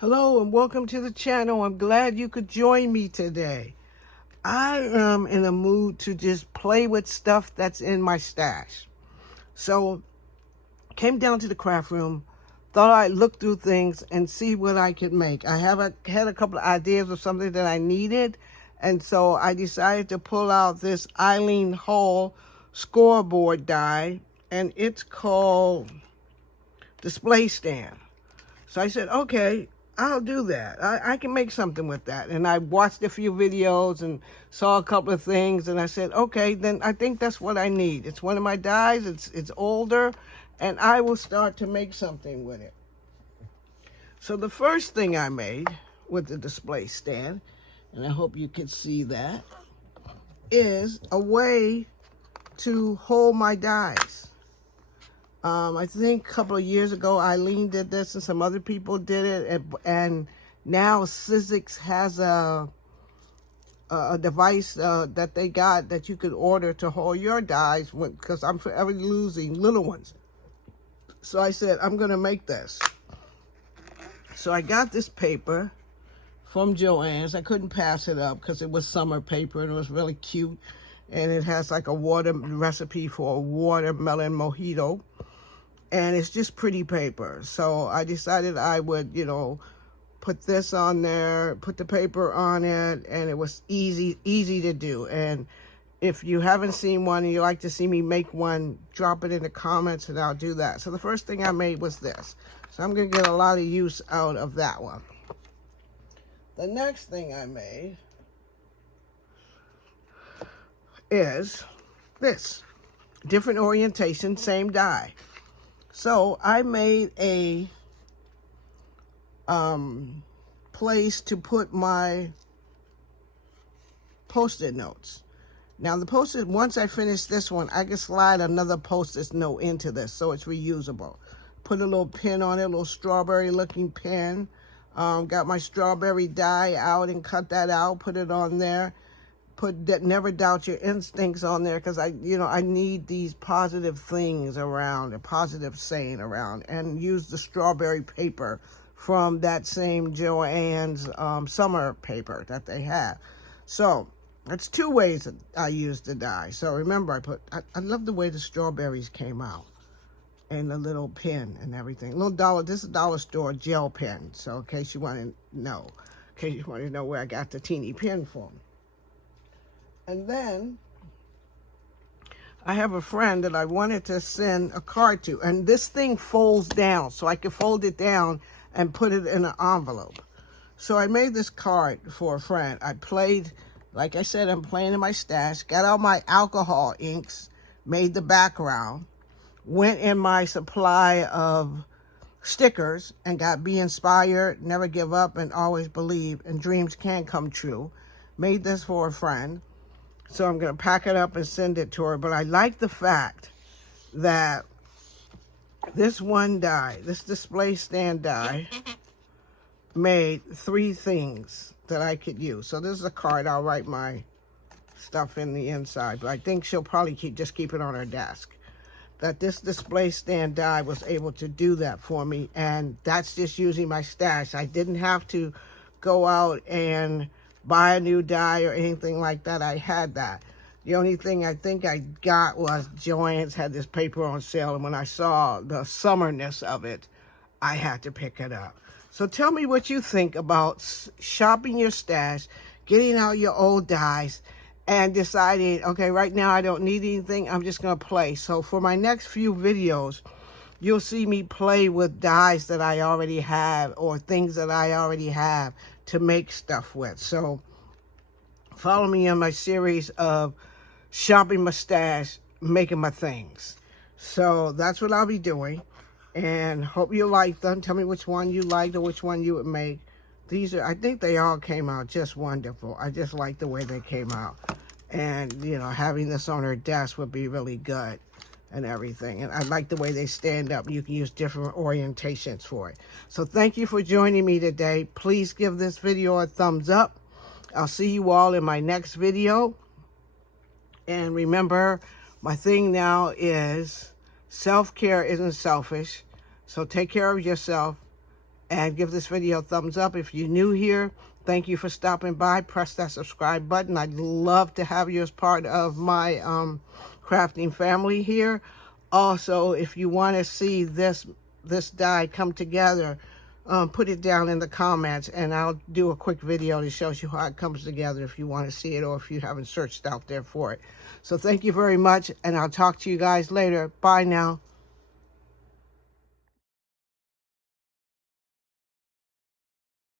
Hello and welcome to the channel. I'm glad you could join me today. I am in a mood to just play with stuff that's in my stash. So came down to the craft room, thought I'd look through things and see what I could make. I had a couple of ideas of something that I needed, and so I decided to pull out this Eileen Hall scoreboard die, and it's called Display Stand. So I said, okay, I'll do that. I can make something with that. And I watched a few videos and saw a couple of things, and I said, okay, then I think that's what I need. It's one of my dies, it's older, and I will start to make something with it. So the first thing I made with the display stand, and I hope you can see that, is a way to hold my dies. I think a couple of years ago, Eileen did this and some other people did it. And now Sizzix has a device that they got that you could order to hold your dies, because I'm forever losing little ones. So I said, I'm going to make this. So I got this paper from Joann's. I couldn't pass it up because it was summer paper and it was really cute. And it has like a recipe for a watermelon mojito. And it's just pretty paper. So I decided I would, put this on there, put the paper on it, and it was easy to do. And if you haven't seen one and you'd like to see me make one, drop it in the comments and I'll do that. So the first thing I made was this. So I'm going to get a lot of use out of that one. The next thing I made is this. Different orientation, same die. So I made a place to put my Post-it notes. Now the Post-it, once I finish this one, I can slide another Post-it note into this, so it's reusable. Put a little pin on it, a little strawberry looking pin. Got my strawberry die out and cut that out, put it on there. Put that never doubt your instincts on there, because I need these positive things around, a positive saying around, and use the strawberry paper from that same Joann's summer paper that they have. So that's two ways that I use the die. So remember, I love the way the strawberries came out, and the little pin and everything. This is a dollar store gel pen. So in case you want to know, where I got the teeny pen from. And then I have a friend that I wanted to send a card to. And this thing folds down, so I could fold it down and put it in an envelope. So I made this card for a friend. Like I said, I'm playing in my stash. Got all my alcohol inks, made the background. Went in my supply of stickers and got Be Inspired, Never Give Up, and Always Believe, and Dreams Can Come True. Made this for a friend. So I'm going to pack it up and send it to her. But I like the fact that this one die, this display stand die, made three things that I could use. So this is a card. I'll write my stuff in the inside. But I think she'll probably just keep it on her desk. That this display stand die was able to do that for me. And that's just using my stash. I didn't have to go out and buy a new die or anything like that. I had that. The only thing I think I got was Joann's had this paper on sale, and when I saw the summerness of it, I had to pick it up. So tell me what you think about shopping your stash, getting out your old dies, and deciding, okay, right now I don't need anything, I'm just going to play. So for my next few videos, you'll see me play with dies that I already have or things that I already have to make stuff with. So follow me on my series of shopping my stash, making my things. So that's what I'll be doing, and hope you like them. Tell me which one you liked or which one you would make. I think they all came out just wonderful. I just like the way they came out. And, having this on her desk would be really good and everything. And I like the way they stand up. You can use different orientations for it. So thank you for joining me today. Please give this video a thumbs up. I'll see you all in my next video. And remember, my thing now is self-care isn't selfish. So take care of yourself And give this video a thumbs up. If you're new here, thank you for stopping by. Press that subscribe button. I'd love to have you as part of my crafting family here. Also, if you want to see this die come together, put it down in the comments, and I'll do a quick video that shows you how it comes together if you want to see it, or if you haven't searched out there for it. So thank you very much, and I'll talk to you guys later. Bye now.